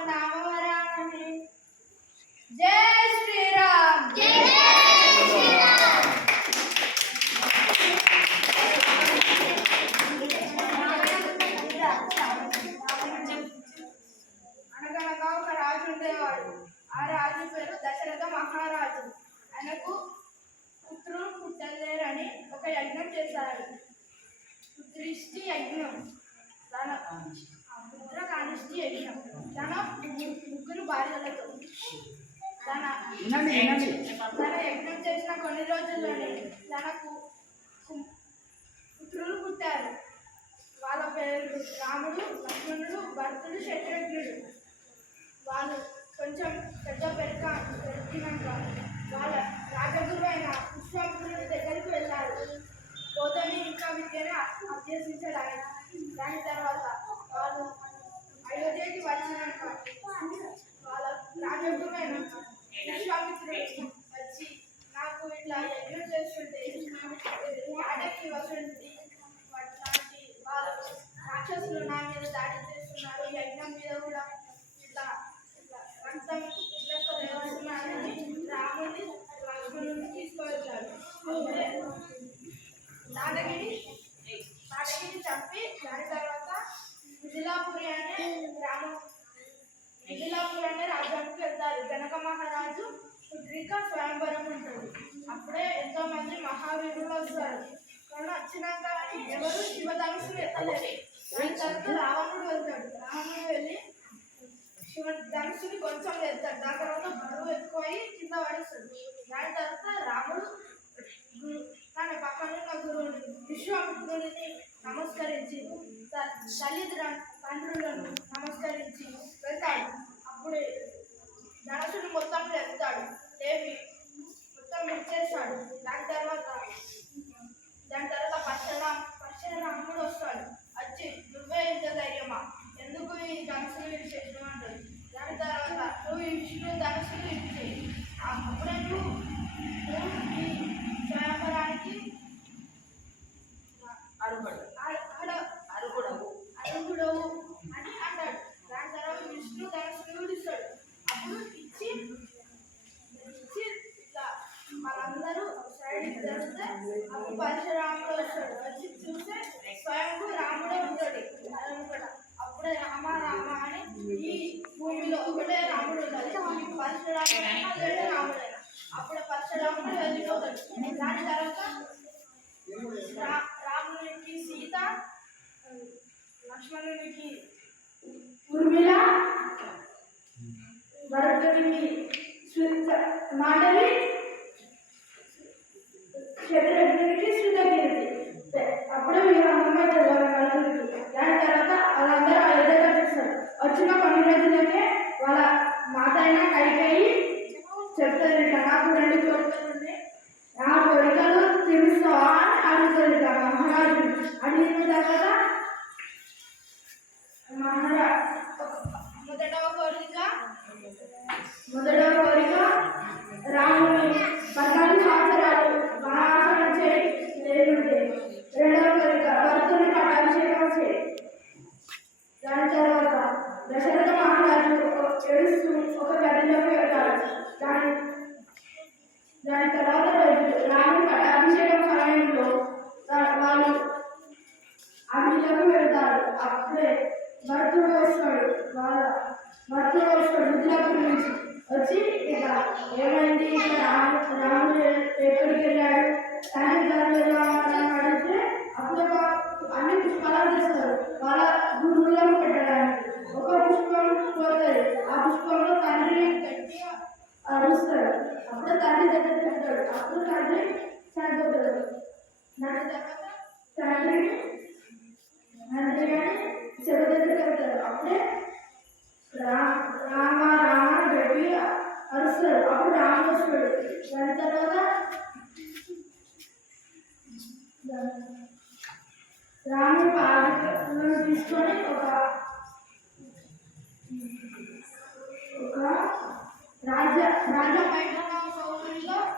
నామవరానని. జై శ్రీరామ్. అనగనగా ఒక రాజు ఉండేవాడు. ఆ రాజు పేరు దశరథ మహారాజు. ఆయనకు పుత్రులు పుట్టలేరని ఒక యజ్ఞం చేశాడు పుత్రిష్టి యజ్ఞం తన ఆ పుత్ర కానిష్టి యజ్ఞం తన ము- ముగ్గురు భార్యలతో తన తన యజ్ఞం చేసిన కొన్ని రోజుల్లోనే తనకు పుత్రులు పుట్టారు వాళ్ళ పేరు రాముడు లక్ష్మణుడు భరతుడు శత్రుఘ్నుడు వాళ్ళు కొంచెం పెద్ద పెరక పెట్టినాక వాళ్ళ రాజగురు అయిన విశ్వామిత్రుడి దగ్గరికి వెళ్ళారు బోధని ఇంకా విద్యను అభ్యసించడానికి దాని తర్వాత అయోధ్యకి వచ్చినాక వాళ్ళ రాజగురు వచ్చి నాకు ఇట్లా యజ్ఞం చేస్తుంటే అడకి వసంతి అట్లాంటి వాళ్ళు రాక్షసులు నా మీద దాడి చేస్తున్నారు యజ్ఞం మీద కూడా ఇట్లా ఇట్లా రక్తం లెక్క వేస్తున్నారని రాముని లక్ష్మణుని తీసుకువెళ్తాడు అప్పుడే నాటగిరి చంపి దాని తర్వాత మిథిలాపురి అనే గ్రామం మిథిలాపురి అనే రాజ్యానికి వెళ్తారు జనక మహారాజు పుత్రిక స్వయంవరం ఉంటుంది అప్పుడే ఎంతో మంది మహావీరులు వస్తారు. కానీ వచ్చినాక ఎవరు శివధనుసులు ఎత్తలేదు దాని తర్వాత రావణుడు వెళ్తాడు. రావణుడు వెళ్ళి శివ ధనుసుని కొంచెం ఎత్తాడు. దాని తర్వాత బరువు ఎక్కువై కింద పడేస్తాడు. దాని తర్వాత రాముడు తన పక్కనున్న గురువుని విశ్వామిత్రుడిని నమస్కరించి త- తల్లిదండ్రులను తండ్రులను నమస్కరించి వెళ్తాడు అప్పుడే ధనుసుని మొత్తం దేవి మొత్తం ఇచ్చేస్తాడు అప్పుడు పరశురాముడు వస్తాడు. వచ్చి చూస్తే స్వయంకు రాముడే ఉంటాడు. అప్పుడే రామ రామ అని ఈ భూమిలో ఒకటే రాముడు ఉండాలి పరశురాముడు అదే అప్పుడు పరశురాముడు వెళ్ళిపోతాడు దాని తర్వాత రామునికి సీత లక్ష్మణునికి ఉర్మిళ భరతునికి శృత మాటవి శృతకీర్తి అప్పుడే వివాహం అవుతుంది వాళ్ళ నలుగురికి దాని తర్వాత వాళ్ళందరూ అయోధ్యకు వచ్చేస్తారు వచ్చిన కొన్ని రోజులకే వాళ్ళ మాత అయిన కైకేయి చెప్తారు ఇట్లా నాకు రెండు కోరికలు ఉన్నాయి ఆ కోరికలు తీరుస్తావా అని అడుగుతారు ఇట్లా మహారాజు అడిగిన తర్వాత మహారా మొదటవ కోరిక? మొదటవ కోరిక రాముని పద్నాలుగు సంవత్సరాలు మహాసనం చేయి లేకుంటే రెండవ కోరిక భరతుని పట్టాభిషేకం చేయి దాని తర్వాత దశరథ మహారాజు ఏడుస్తూ ఒక గదిలోకి వెళ్తాడు. దాని దాని తర్వాత అడవిలోకి వెళ్తారు. అప్పుడే భర్తుడు వస్తాడు. వాళ్ళ భర్తుడు వస్తాడు. నుంచి వచ్చి ఇక ఏమైంది? ఇక్కడ దాని తర్వాత రాముడు పాదలను తీసుకొని ఒక ఒక రాజ్య రాజ్యం బయట